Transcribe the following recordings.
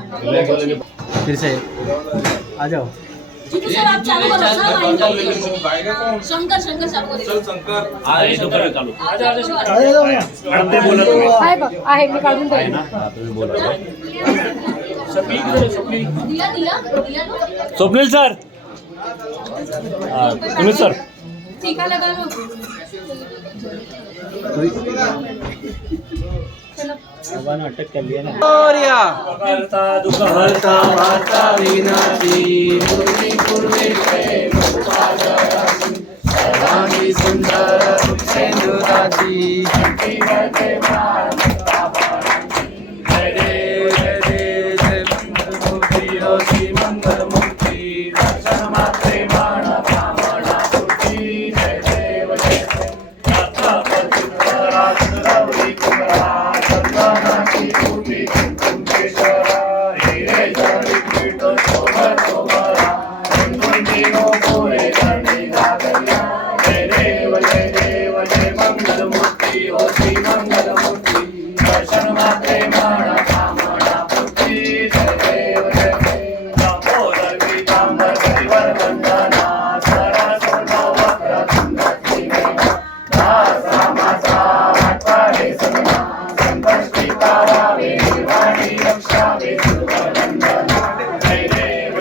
फिर से आ जाओ। सर आप चालू करो सर शंकर शंकर चालू करो चल शंकर आहे तो कर चालू मॅडम ते बोला तुम्ही आहे मी काढून देईन ना तुम्ही बोला दिया दिया दिया स्वप्नील सर तुम्ही सर टीका लगा लो भगवान अटक कर लिया ना। करता दुःख हरता वार्ता विनाची पूर्वी पूर्वी प्रेम उपादराची सर्वांगी सुंदर सेंदुराची शक्ती करते माळ जय देव जय देव जय मंगलमूर्ती हो श्री मंगलमूर्ती दर्शन मात्रे मान कामना पूर्ती जय देव जय देव यात्रा पतितरा गौरी कुमारा संतानाची पूर्ती कुंकेश्वरा हिरे जळी पीठ शोभर शोभरा गुणगुंती नो पुरे करणी लागल्या जय देव जय मंगलमूर्ती हो श्री मंगलमूर्ती दर्शन मात्रे मान कामना पूर्ती जय देव दामोदर पीतांबर परिवर वंदना सरस्वत वक्र तुंग श्रीमेना दास रामाचा आठवाडे सन्ना संकष्टी पारावे निर्वाणी रक्षावे सुरवंदना जय देव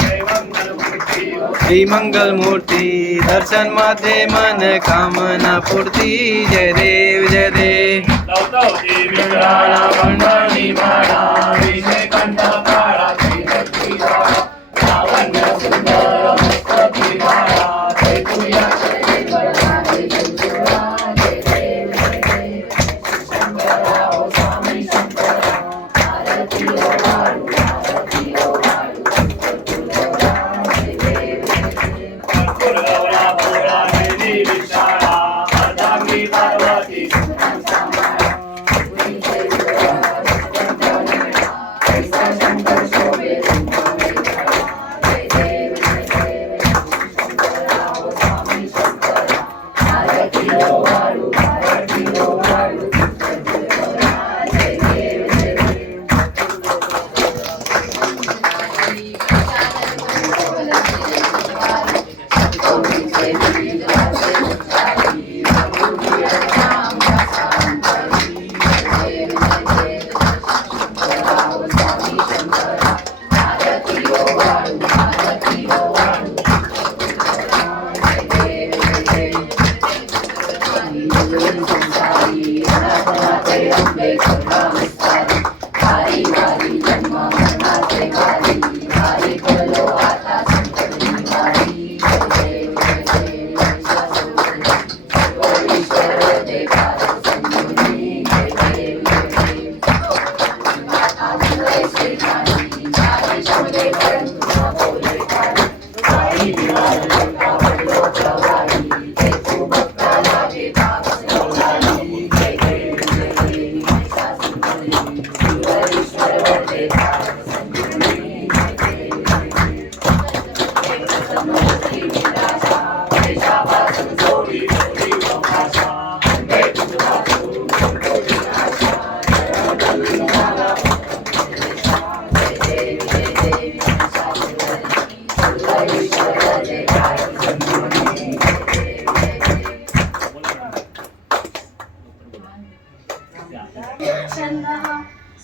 जय मंगलमूर्ती श्री मंगलमूर्ती दर्शन मध्ये मन कामना पूर्ती जय देव विग्रहाला मंडळी माळा विषय कंठ काळाची लक्ष्मी झाला लावण्य सुंदर मस्तकी माळा ऐकूया शंकरा हो स्वामी शंकरा आरती हो वाळू आरती हो वाळू कर्पूर गौरा भोळा देवी विशाळा अर्धांगी पार्वती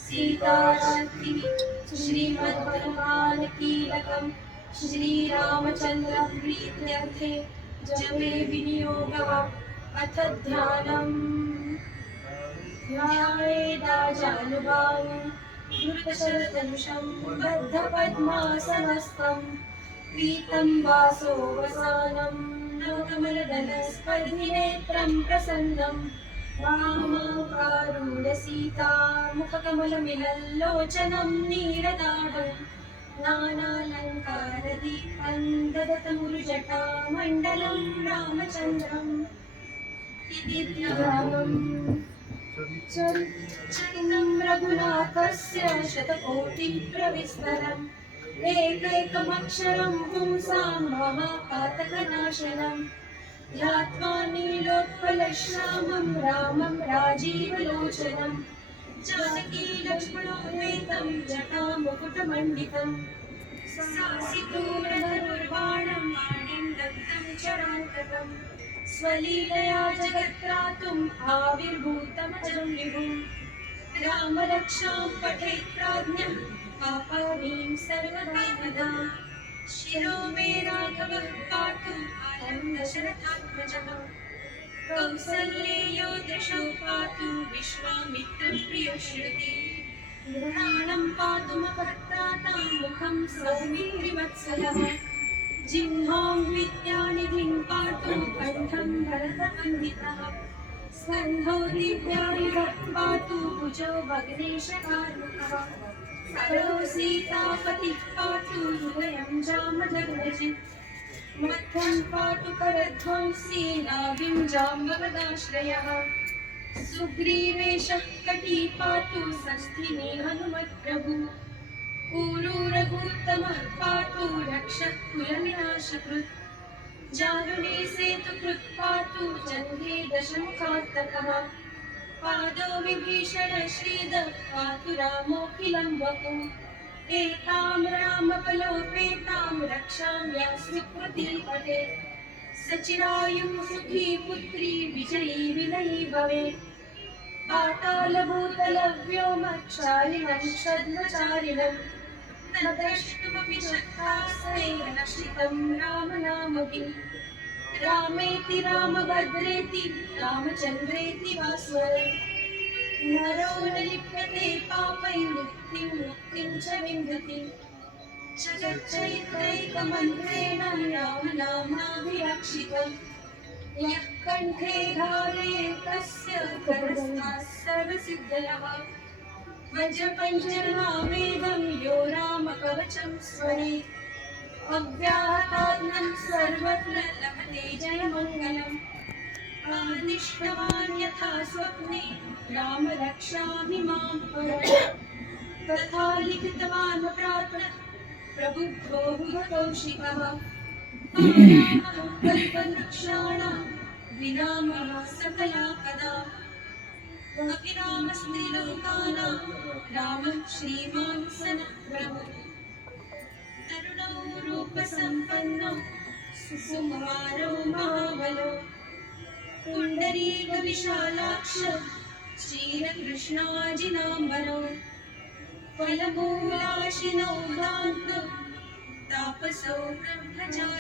सीतारती श्रीमद्भगवान कीलकं श्रीरामचंद्र प्रीत्यर्थे जपे विनियोगम् अथ ध्यानम् ध्यायेदाजानुभावं धृतशरतनुषं बद्धपद्मासनस्थं पीतं वासो वसानं नवकमलदलस्पर्धिनेत्रं प्रसन्नं वामाकारूढसीता मुखकमलमिलल्लोचनं नीरदाढं नानालङ्कारदीपं ददतमुरुजटामण्डलं रामचन्द्रम् इति ध्यानम् चरितं रघुनाथस्य शतकोटिप्रविस्तरम् एकैकमक्षरं पुंसां महापातकनाशनम् ध्यात्वा नीलोत्पलश्यामं रामं राजीवलोचनं जानकी लक्ष्मणोपेतं जटामुकुटमण्डितं सासितूरधनुर्बाणं पाणिं दग्धं चरान्तकं स्वलीलया जगत्त्रातुम् आविर्भूतमजं विभुं रामरक्षां पठेत् प्राज्ञः पापानीं सर्वदा वदा शिरो मे राघवः पातु आलं दशरथात्मजः कौसल्येयो दृशो पातु विश्वामित्रप्रियश्रुति प्राणं पातु मकत्रातां मुखं सौमित्रिवत्सलः जिह्वां विद्यानिधिं पातु कण्ठं भरतवन्दितः स्कन्धौ दिव्यायुधः पातु भुजौ भग्नेशकार्मुकः करो सीतापतिः पातु हृदयं जामदग्धजित् मत्थं पातु करध्वंसी नाभिं जाम्बवदाश्रयः सुग्रीवेशः कटी पातु संस्थिने हनुमत्प्रभु ऊरूरभूतमः पातु रक्षः कुलविनाशकृत् जारुणे सेतुकृत् पातु जङ्घे दशमुखात्तकः पादो विभीषण श्रीदः पातु रामोऽखिलं वपुः एतां रामबलोपेतां रक्षां यास्मि प्रतिपदे सचिरायुः सुखी पुत्री विजयी विनयी भवेत् पातालभूतलव्योमचारिणं छद्मचारिणं न द्रष्टुमपि शक्तास्ते रक्षितं रामनामभिः रामेति रामभद्रेति रामचन्द्रेति वा स्मरेत् नरो न लिप्यते पापैर्मुक्तिं मुक्तिं च विन्दति जगच्चैत्रैकमन्त्रेण रामनामाभिरक्षितं यः कण्ठे धारयेत् तस्य करस्थाः सर्वसिद्धयः वज्रपञ्चरनामेदं यो रामकवचं स्मरेत् अव्याहतात्मं सर्वत्र लभते जयमङ्गलम् आदिष्टवान् यथा स्वप्ने राम रक्षामि मां परम् तथा लिखितवान् प्रातः प्रबुद्धो भुवतोषिकः कल्पवृक्षाणां विरामः सकला कदा अभिरामस्त्रिलोकानां रामः श्रीमान् सनः प्रभुः तरुणौ रूपसम्पन्नौ सुकुमारो महाबलो पुण्डरीकविशालाक्ष श्रीरकृष्णाजिनाम्बरो फलमूलाशिनो दान्तो तापसो ब्रह्मचारी